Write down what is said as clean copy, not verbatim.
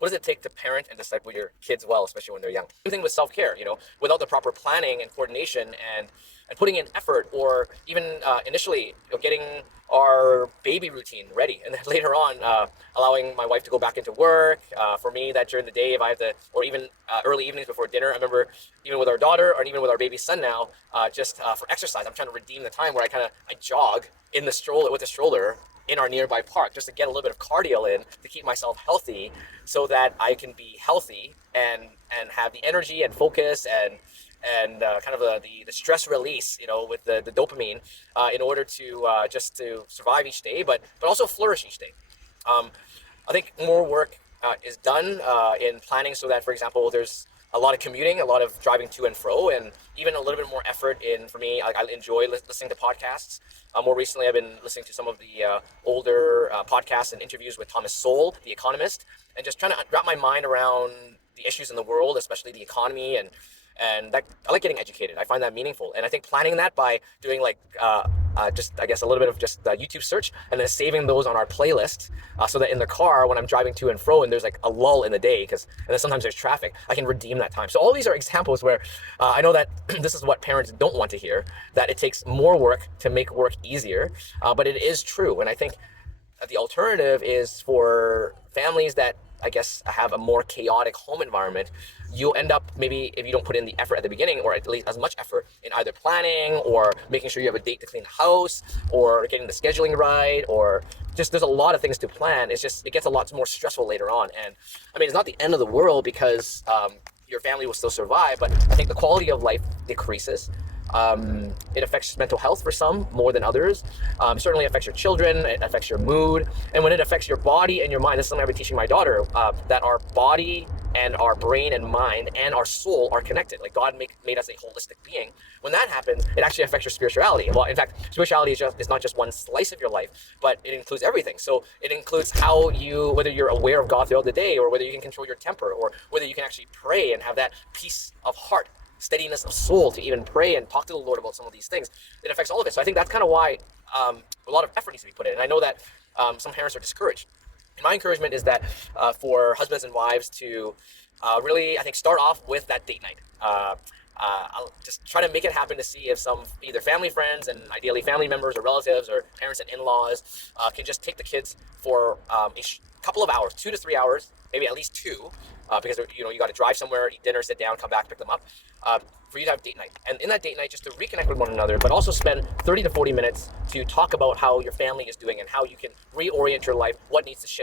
what does it take to parent and disciple your kids well, especially when they're young? Same thing with self-care, without the proper planning and coordination and putting in effort, or even initially getting our baby routine ready, and then later on allowing my wife to go back into work. For me, that during the day, if I have to, or even early evenings before dinner, I remember even with our daughter, or even with our baby son now, just for exercise, I'm trying to redeem the time where I jog in the stroller with the stroller in our nearby park, just to get a little bit of cardio in to keep myself healthy, so that I can be healthy and have the energy and focus and kind of the stress release, with the dopamine, in order to just to survive each day, but also flourish each day. Um, I think more work is done in planning, so that, for example, there's a lot of commuting, a lot of driving to and fro, and even a little bit more effort in, for me, I enjoy listening to podcasts. More recently, I've been listening to some of the older podcasts and interviews with Thomas Sowell, the economist, and just trying to wrap my mind around the issues in the world, especially the economy, and that I like getting educated. I find that meaningful, and I think planning that by doing like just, I guess, a little bit of just YouTube search, and then saving those on our playlist, so that in the car when I'm driving to and fro and there's like a lull in the day, and then sometimes there's traffic, I can redeem that time. So all these are examples where I know that this is what parents don't want to hear, that it takes more work to make work easier, but it is true. And I think the alternative is for families that, I guess, have a more chaotic home environment. You'll end up, maybe if you don't put in the effort at the beginning, or at least as much effort in either planning or making sure you have a date to clean the house, or getting the scheduling right, or just, there's a lot of things to plan. It's just, it gets a lot more stressful later on. And I mean, it's not the end of the world, because your family will still survive, but I think the quality of life decreases. It affects mental health for some more than others. Certainly affects your children, it affects your mood, and when it affects your body and your mind, this is something I've been teaching my daughter, that our body and our brain and mind and our soul are connected. Like God made us a holistic being. When that happens, it actually affects your spirituality. Well, in fact, spirituality is not just one slice of your life, but it includes everything. So it includes whether you're aware of God throughout the day, or whether you can control your temper, or whether you can actually pray and have that peace of heart, steadiness of soul to even pray and talk to the Lord about some of these things. It affects all of it. So I think that's kind of why a lot of effort needs to be put in. And I know that some parents are discouraged. And my encouragement is that for husbands and wives to really, I think, start off with that date night. I'll just try to make it happen to see if some either family friends, and ideally family members or relatives or parents and in-laws, can just take the kids for couple of hours, 2 to 3 hours, maybe at least two, because you got to drive somewhere, eat dinner, sit down, come back, pick them up, for you to have date night. And in that date night, just to reconnect with one another, but also spend 30 to 40 minutes to talk about how your family is doing and how you can reorient your life, what needs to shift.